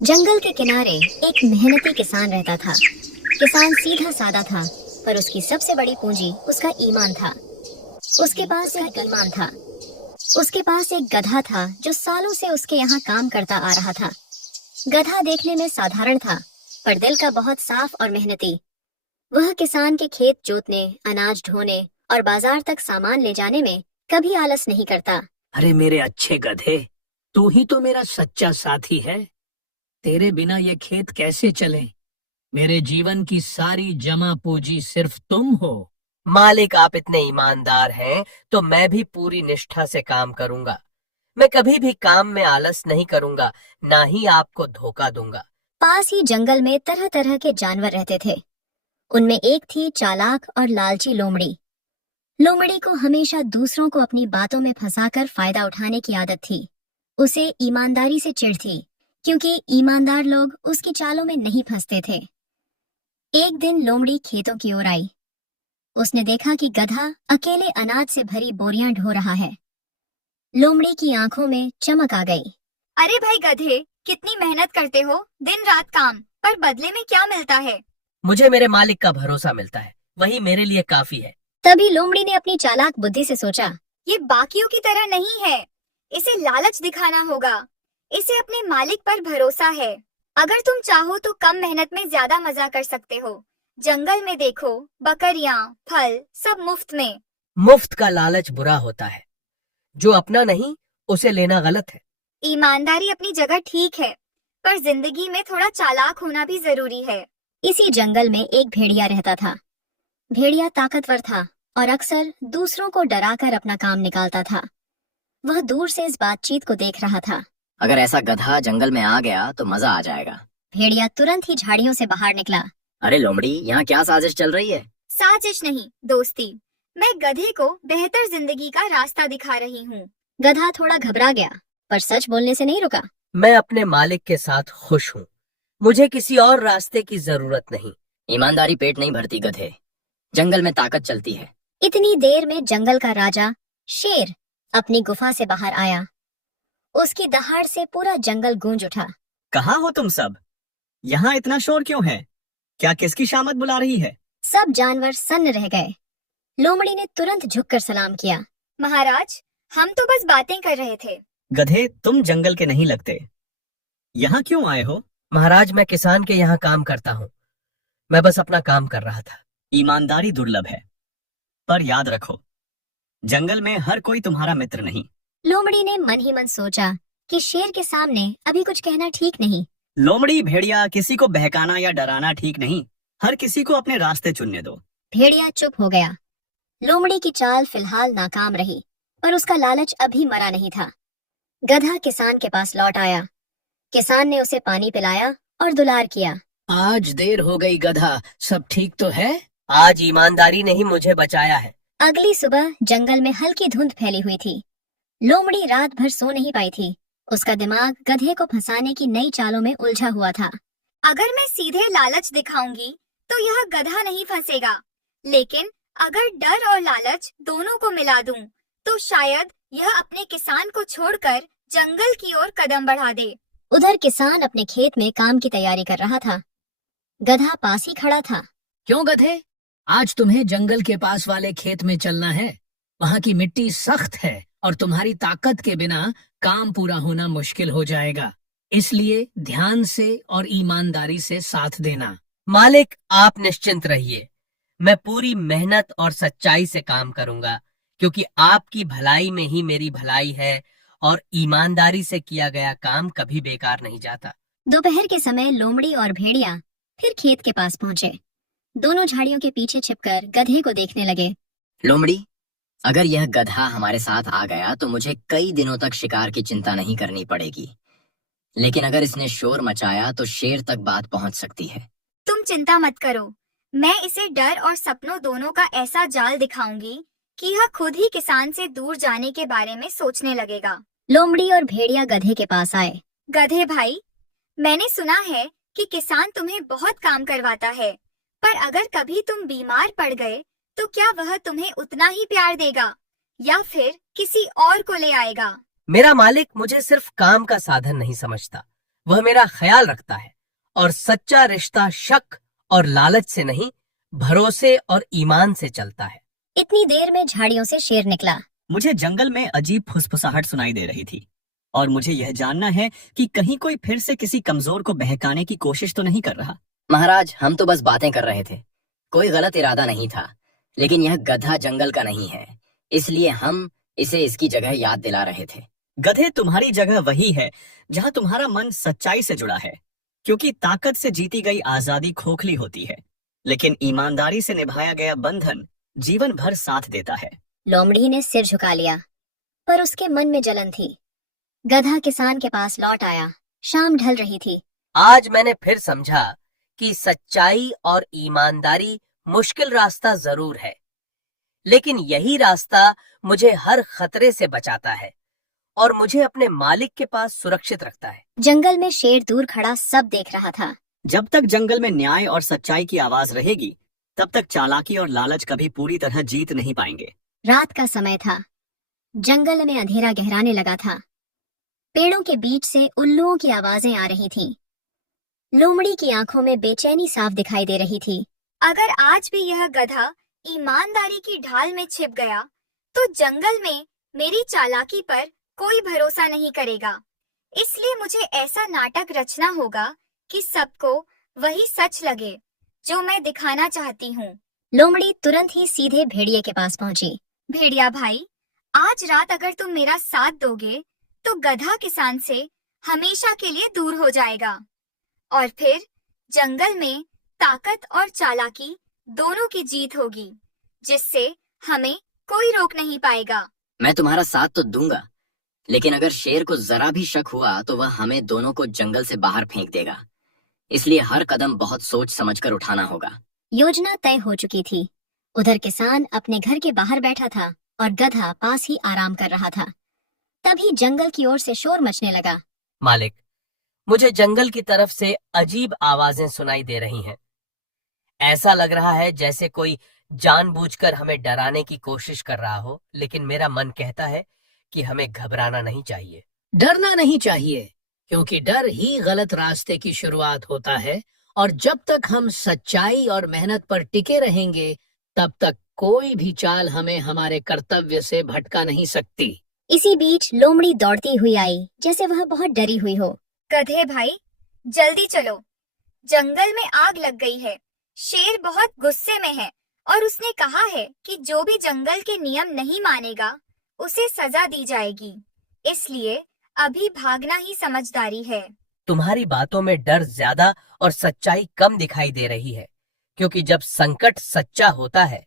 जंगल के किनारे एक मेहनती किसान रहता था। किसान सीधा सादा था, पर उसकी सबसे बड़ी पूंजी उसका ईमान था। उसके पास एक गधा था जो सालों से उसके यहाँ काम करता आ रहा था। गधा देखने में साधारण था, पर दिल का बहुत साफ और मेहनती। वह किसान के खेत जोतने, अनाज ढोने और बाजार तक सामान ले जाने में कभी आलस नहीं करता। अरे मेरे अच्छे गधे, तू ही तो मेरा सच्चा साथी है। तेरे बिना ये खेत कैसे चले? मेरे जीवन की सारी जमा पूंजी सिर्फ तुम हो। मालिक, आप इतने ईमानदार हैं तो मैं भी पूरी निष्ठा से काम करूंगा। मैं कभी भी काम में आलस नहीं करूंगा, ना ही आपको धोखा दूंगा। पास ही जंगल में तरह तरह के जानवर रहते थे। उनमें एक थी चालाक और लालची लोमड़ी। लोमड़ी को हमेशा दूसरों को अपनी बातों में फंसाकर फायदा उठाने की आदत थी। उसे ईमानदारी से चिढ़ थी, क्योंकि ईमानदार लोग उसकी चालों में नहीं फंसते थे। एक दिन लोमड़ी खेतों की ओर आई। उसने देखा कि गधा अकेले अनाज से भरी बोरियां ढो रहा है। लोमड़ी की आंखों में चमक आ गई। अरे भाई गधे, कितनी मेहनत करते हो, दिन रात काम, पर बदले में क्या मिलता है? मुझे मेरे मालिक का भरोसा मिलता है, वही मेरे लिए काफी है। तभी लोमड़ी ने अपनी चालाक बुद्धि से सोचा, ये बाकियों की तरह नहीं है। इसे लालच दिखाना होगा। इसे अपने मालिक पर भरोसा है। अगर तुम चाहो तो कम मेहनत में ज्यादा मजा कर सकते हो। जंगल में देखो, बकरियां, फल सब मुफ्त में। मुफ्त का लालच बुरा होता है, जो अपना नहीं उसे लेना गलत है। ईमानदारी अपनी जगह ठीक है, पर जिंदगी में थोड़ा चालाक होना भी जरूरी है। इसी जंगल में एक भेड़िया रहता था। भेड़िया ताकतवर था और अक्सर दूसरों को डराकर अपना काम निकालता था। वह दूर से इस बातचीत को देख रहा था। अगर ऐसा गधा जंगल में आ गया तो मजा आ जाएगा। भेड़िया तुरंत ही झाड़ियों से बाहर निकला। अरे लोमड़ी, यहाँ क्या साजिश चल रही है? साजिश नहीं, दोस्ती। मैं गधे को बेहतर जिंदगी का रास्ता दिखा रही हूँ। गधा थोड़ा घबरा गया, पर सच बोलने से नहीं रुका। मैं अपने मालिक के साथ खुश हूँ, मुझे किसी और रास्ते की जरूरत नहीं। ईमानदारी पेट नहीं भरती गधे, जंगल में ताकत चलती है। इतनी देर में जंगल का राजा शेर अपनी गुफा से बाहर आया। उसकी दहाड़ से पूरा जंगल गूंज उठा। कहाँ हो तुम सब? यहाँ इतना शोर क्यों है? क्या किसकी शामत बुला रही है? सब जानवर सन्न रह गए। लोमड़ी ने तुरंत झुककर सलाम किया। महाराज, हम तो बस बातें कर रहे थे। गधे, तुम जंगल के नहीं लगते। यहाँ क्यों आए हो? महाराज, मैं किसान के यहाँ काम करता हूँ, मैं बस अपना काम कर रहा था। ईमानदारी दुर्लभ है, पर याद रखो, जंगल में हर कोई तुम्हारा मित्र नहीं। लोमड़ी ने मन ही मन सोचा कि शेर के सामने अभी कुछ कहना ठीक नहीं। लोमड़ी, भेड़िया, किसी को बहकाना या डराना ठीक नहीं। हर किसी को अपने रास्ते चुनने दो। भेड़िया चुप हो गया। लोमड़ी की चाल फिलहाल नाकाम रही, पर उसका लालच अभी मरा नहीं था। गधा किसान के पास लौट आया। किसान ने उसे पानी पिलाया और दुलार किया। आज देर हो गई गधा, सब ठीक तो है? आज ईमानदारी ने ही मुझे बचाया है। अगली सुबह जंगल में हल्की धुंध फैली हुई थी। लोमड़ी रात भर सो नहीं पाई थी। उसका दिमाग गधे को फंसाने की नई चालों में उलझा हुआ था। अगर मैं सीधे लालच दिखाऊंगी तो यह गधा नहीं फंसेगा, लेकिन अगर डर और लालच दोनों को मिला दूं, तो शायद यह अपने किसान को छोड़कर जंगल की ओर कदम बढ़ा दे। उधर किसान अपने खेत में काम की तैयारी कर रहा था। गधा पास ही खड़ा था। क्यों गधे, आज तुम्हें जंगल के पास वाले खेत में चलना है? वहाँ की मिट्टी सख्त है और तुम्हारी ताकत के बिना काम पूरा होना मुश्किल हो जाएगा। इसलिए ध्यान से और ईमानदारी से साथ देना। मालिक, आप निश्चिंत रहिए, मैं पूरी मेहनत और सच्चाई से काम करूंगा, क्योंकि आपकी भलाई में ही मेरी भलाई है और ईमानदारी से किया गया काम कभी बेकार नहीं जाता। दोपहर के समय लोमड़ी और भेड़िया फिर खेत के पास पहुंचे। दोनों झाड़ियों के पीछे छिपकर गधे को देखने लगे। लोमड़ी, अगर यह गधा हमारे साथ आ गया तो मुझे कई दिनों तक शिकार की चिंता नहीं करनी पड़ेगी, लेकिन अगर इसने शोर मचाया तो शेर तक बात पहुंच सकती है। तुम चिंता मत करो, मैं इसे डर और सपनों दोनों का ऐसा जाल दिखाऊंगी कि यह खुद ही किसान से दूर जाने के बारे में सोचने लगेगा। लोमड़ी और भेड़िया गधे के पास आए। गधे भाई, मैंने सुना है कि किसान तुम्हें बहुत काम करवाता है, पर अगर कभी तुम बीमार पड़ गए तो क्या वह तुम्हें उतना ही प्यार देगा या फिर किसी और को ले आएगा? मेरा मालिक मुझे सिर्फ काम का साधन नहीं समझता, वह मेरा ख्याल रखता है और सच्चा रिश्ता शक और लालच से नहीं, भरोसे और ईमान से चलता है। इतनी देर में झाड़ियों से शेर निकला। मुझे जंगल में अजीब फुसफुसाहट सुनाई दे रही थी और मुझे यह जानना है कि कहीं कोई फिर से किसी कमजोर को बहकाने की कोशिश तो नहीं कर रहा। महाराज, हम तो बस बातें कर रहे थे, कोई गलत इरादा नहीं था। लेकिन यह गधा जंगल का नहीं है, इसलिए हम इसे इसकी जगह याद दिला रहे थे। गधे, तुम्हारी जगह वही है जहाँ तुम्हारा मन सच्चाई से जुड़ा है, क्योंकि ताकत से जीती गई आजादी खोखली होती है, लेकिन ईमानदारी से निभाया गया बंधन जीवन भर साथ देता है। लोमड़ी ने सिर झुका लिया, पर उसके मन में जलन थी। गधा किसान के पास लौट आया। शाम ढल रही थी। आज मैंने फिर समझा कि सच्चाई और ईमानदारी मुश्किल रास्ता जरूर है, लेकिन यही रास्ता मुझे हर खतरे से बचाता है और मुझे अपने मालिक के पास सुरक्षित रखता है। जंगल में शेर दूर खड़ा सब देख रहा था। जब तक जंगल में न्याय और सच्चाई की आवाज रहेगी, तब तक चालाकी और लालच कभी पूरी तरह जीत नहीं पाएंगे। रात का समय था। जंगल में अंधेरा गहराने लगा था। पेड़ों के बीच से उल्लुओं की आवाजें आ रही थीं। लोमड़ी की आंखों में बेचैनी साफ दिखाई दे रही थी। अगर आज भी यह गधा ईमानदारी की ढाल में छिप गया, तो जंगल में मेरी चालाकी पर कोई भरोसा नहीं करेगा। इसलिए मुझे ऐसा नाटक रचना होगा कि सबको वही सच लगे जो मैं दिखाना चाहती हूँ। लोमड़ी तुरंत ही सीधे भेड़िए के पास पहुंची। भेड़िया भाई, आज रात अगर तुम मेरा साथ दोगे तो गधा किसान से हमेशा के लिए दूर हो जाएगा और फिर जंगल में ताकत और चालाकी दोनों की जीत होगी, जिससे हमें कोई रोक नहीं पाएगा। मैं तुम्हारा साथ तो दूंगा, लेकिन अगर शेर को जरा भी शक हुआ तो वह हमें दोनों को जंगल से बाहर फेंक देगा। इसलिए हर कदम बहुत सोच समझकर उठाना होगा। योजना तय हो चुकी थी। उधर किसान अपने घर के बाहर बैठा था और गधा पास ही आराम कर रहा था। तभी जंगल की ओर से शोर मचने लगा। मालिक, मुझे जंगल की तरफ से अजीब आवाजें सुनाई दे रही हैं। ऐसा लग रहा है जैसे कोई जानबूझकर हमें डराने की कोशिश कर रहा हो, लेकिन मेरा मन कहता है कि हमें घबराना नहीं चाहिए। डरना नहीं चाहिए, क्योंकि डर ही गलत रास्ते की शुरुआत होता है और जब तक हम सच्चाई और मेहनत पर टिके रहेंगे, तब तक कोई भी चाल हमें हमारे कर्तव्य से भटका नहीं सकती। इसी बीच लोमड़ी दौड़ती हुई आई, जैसे वह बहुत डरी हुई हो। गधे भाई, जल्दी चलो, जंगल में आग लग गई है। शेर बहुत गुस्से में है और उसने कहा है कि जो भी जंगल के नियम नहीं मानेगा उसे सजा दी जाएगी। इसलिए अभी भागना ही समझदारी है। तुम्हारी बातों में डर ज्यादा और सच्चाई कम दिखाई दे रही है, क्योंकि जब संकट सच्चा होता है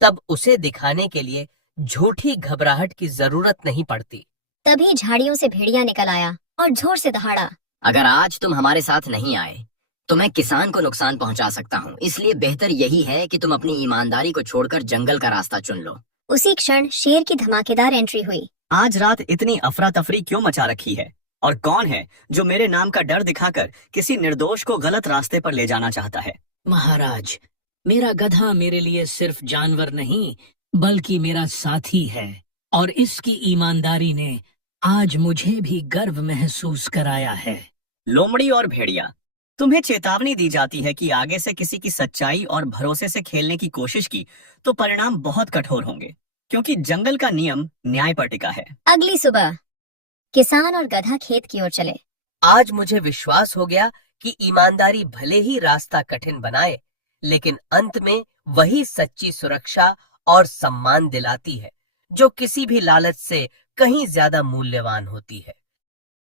तब उसे दिखाने के लिए झूठी घबराहट की जरूरत नहीं पड़ती। तभी झाड़ियों से भेड़िया निकल आया और जोर से दहाड़ा। अगर आज तुम हमारे साथ नहीं आए तो मैं किसान को नुकसान पहुंचा सकता हूं, इसलिए बेहतर यही है कि तुम अपनी ईमानदारी को छोड़कर जंगल का रास्ता चुन लो। उसी क्षण शेर की धमाकेदार एंट्री हुई। आज रात इतनी अफरा तफरी क्यों मचा रखी है? और कौन है जो मेरे नाम का डर दिखाकर किसी निर्दोष को गलत रास्ते पर ले जाना चाहता है? महाराज, मेरा गधा मेरे लिए सिर्फ जानवर नहीं, बल्कि मेरा साथी है और इसकी ईमानदारी ने आज मुझे भी गर्व महसूस कराया है। लोमड़ी और भेड़िया, तुम्हें चेतावनी दी जाती है कि आगे से किसी की सच्चाई और भरोसे से खेलने की कोशिश की तो परिणाम बहुत कठोर होंगे, क्योंकि जंगल का नियम न्याय पर टिका है। अगली सुबह किसान और गधा खेत की ओर चले। आज मुझे विश्वास हो गया कि ईमानदारी भले ही रास्ता कठिन बनाए, लेकिन अंत में वही सच्ची सुरक्षा और सम्मान दिलाती है, जो किसी भी लालच से कहीं ज्यादा मूल्यवान होती है।